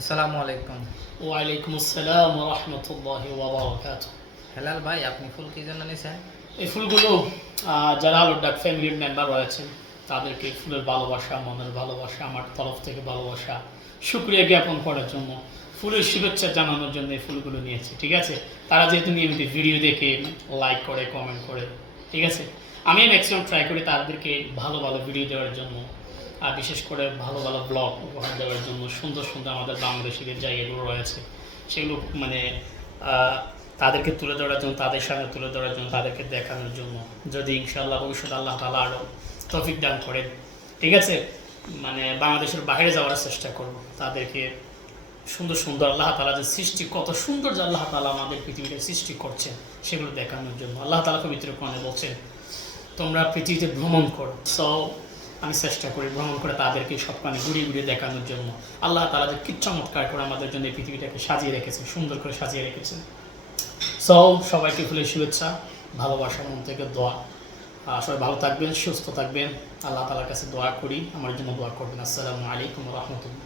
আসসালামু আলাইকুম। ওয়ালাইকুম আসসালাম ওয়া রাহমাতুল্লাহি ওয়া বারাকাতুহু। হেলাল ভাই, আপনি ফুল কি জন্য নিছেন? এই ফুলগুলো যারা আলোর ডাক ফ্যামিলির মেম্বার রয়েছেন তাদেরকে ফুলের ভালোবাসা, মনের ভালোবাসা, আমার তরফ থেকে ভালোবাসা, শুকরিয়া জ্ঞাপন করার জন্য, ফুলের শুভেচ্ছা জানানোর জন্য এই ফুলগুলো নিয়েছি। ঠিক আছে, তারা যেহেতু নিয়মিত ভিডিও দেখে লাইক করে, কমেন্ট করে, ঠিক আছে, আমি ম্যাক্সিমাম ট্রাই করি তাদেরকে ভালো ভালো ভিডিও দেওয়ার জন্য, আর বিশেষ করে ভালো ভালো ব্লগ উপহার দেওয়ার জন্য। সুন্দর সুন্দর আমাদের বাংলাদেশের জায়গাগুলো রয়েছে সেগুলো মানে তাদেরকে তুলে ধরার জন্য, তাদের সামনে তুলে ধরার জন্য, তাদেরকে দেখানোর জন্য, যদি ইনশাআল্লাহ ভবিষ্যৎ আল্লাহ তাআলা আরও তৌফিক দান করেন, ঠিক আছে, মানে বাংলাদেশের বাইরে যাওয়ার চেষ্টা করব। তাদেরকে সুন্দর সুন্দর আল্লাহ তাআলা যে সৃষ্টি, কত সুন্দর যে আল্লাহ তাআলা আমাদের পৃথিবীতে সৃষ্টি করছেন সেগুলো দেখানোর জন্য। আল্লাহ তাআলা পবিত্র কোরআনে বলছেন, তোমরা পৃথিবীতে ভ্রমণ করো। সো আমি চেষ্টা করি ভ্রমণ করে তাদেরকে সবখানে ঘুরিয়ে ঘুরিয়ে দেখানোর জন্য। আল্লাহ তাআলা যে কি চমৎকার করে আমাদের জন্য এই পৃথিবীটাকে সাজিয়ে রেখেছেন, সুন্দর করে সাজিয়ে রেখেছেন। সো সবাইকে ফুলের শুভেচ্ছা, ভালোবাসা, মন থেকে দোয়া। সবাই ভালো থাকবেন, সুস্থ থাকবেন। আল্লাহ তাআলার কাছে দোয়া করি, আমার জন্য দোয়া করবেন। আসসালামু আলাইকুম ওয়া রাহমাতুল্লাহ।